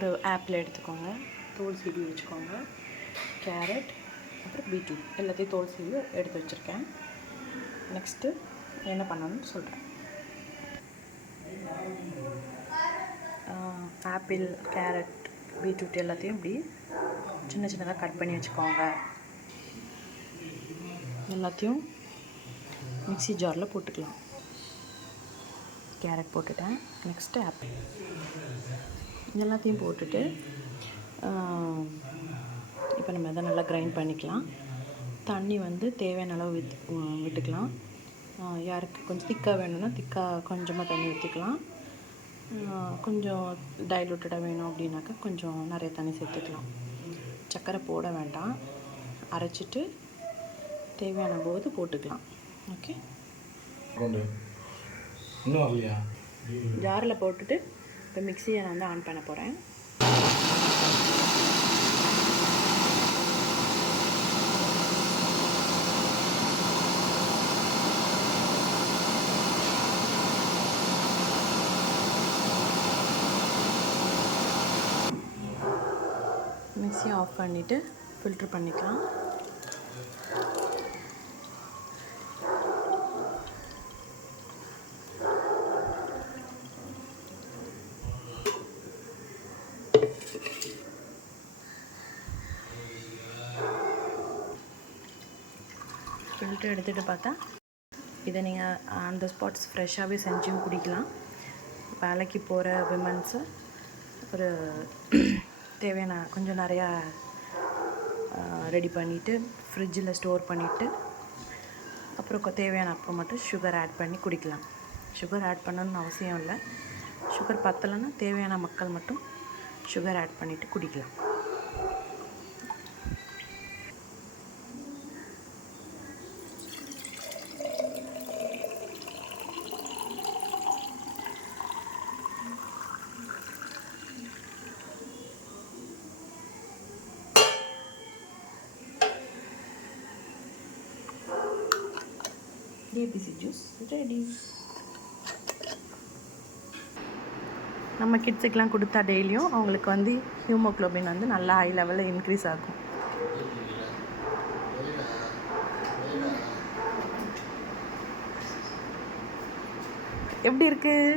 ஒரு ஆப்பிள் எடுத்துக்கோங்க, தோல் சீவி வச்சுக்கோங்க. கேரட், அப்புறம் பீட்ரூட் எல்லாத்தையும் தோல் சீவி எடுத்து வச்சுருக்கேன். நெக்ஸ்ட்டு என்ன பண்ணணும்னு சொல்கிறேன். ஆப்பிள், கேரட், பீட்ரூட் எல்லாத்தையும் இப்படி சின்ன சின்னதாக கட் பண்ணி வச்சுக்கோங்க. எல்லாத்தையும் மிக்ஸி ஜாரில் போட்டுக்கலாம். கேரட் போட்டுட்டேன். நெக்ஸ்ட்டு ஆப்பிள் எல்லாத்தையும் போட்டுட்டு இப்போ நம்ம இதை நல்லா கிரைண்ட் பண்ணிக்கலாம். தண்ணி வந்து தேவையான அளவு விட்டுக்கலாம். யாருக்கு கொஞ்சம் திக்காக வேணும்னா திக்காக கொஞ்சமாக தண்ணி ஊற்றிக்கலாம். கொஞ்சம் டைலூட்டடாக வேணும் அப்படின்னாக்கா கொஞ்சம் நிறைய தண்ணி சேர்த்துக்கலாம். சர்க்கரை போட வேண்டாம், அரைச்சிட்டு தேவையான போது போட்டுக்கலாம். ஓகே, ஜாரில் போட்டுட்டு இப்போ மிக்ஸியை நான் வந்து ஆன் பண்ண போகிறேன். மிக்ஸியை ஆஃப் பண்ணிவிட்டு ஃபில்ட்ரு பண்ணிக்கலாம். ஃபில்ட்ரு எடுத்துகிட்டு பார்த்தா இதை நீங்கள் ஆன் த ஸ்பாட்ஸ் ஃப்ரெஷ்ஷாகவே செஞ்சும் குடிக்கலாம். வேலைக்கு போகிற விமன்ஸு ஒரு தேவையான கொஞ்சம் நிறையா ரெடி பண்ணிவிட்டு ஃப்ரிட்ஜில் ஸ்டோர் பண்ணிவிட்டு அப்புறம் தேவையான அப்போ மட்டும் சுகர் ஆட் பண்ணி குடிக்கலாம். சுகர் ஆட் பண்ணணும்னு அவசியம் இல்லை. சுகர் பத்தலைன்னா தேவையான மக்கள் மட்டும் சுகர் ஆட் பண்ணிவிட்டு குடிக்கலாம். ABC juice ready. நம்ம கிட்ஸுக்கெலாம் கொடுத்தா டெய்லியும் அவங்களுக்கு வந்து ஹீமோக்ளோபின் வந்து நல்லா ஹை லெவலில் இன்க்ரீஸ் ஆகும். எப்படி இருக்குது?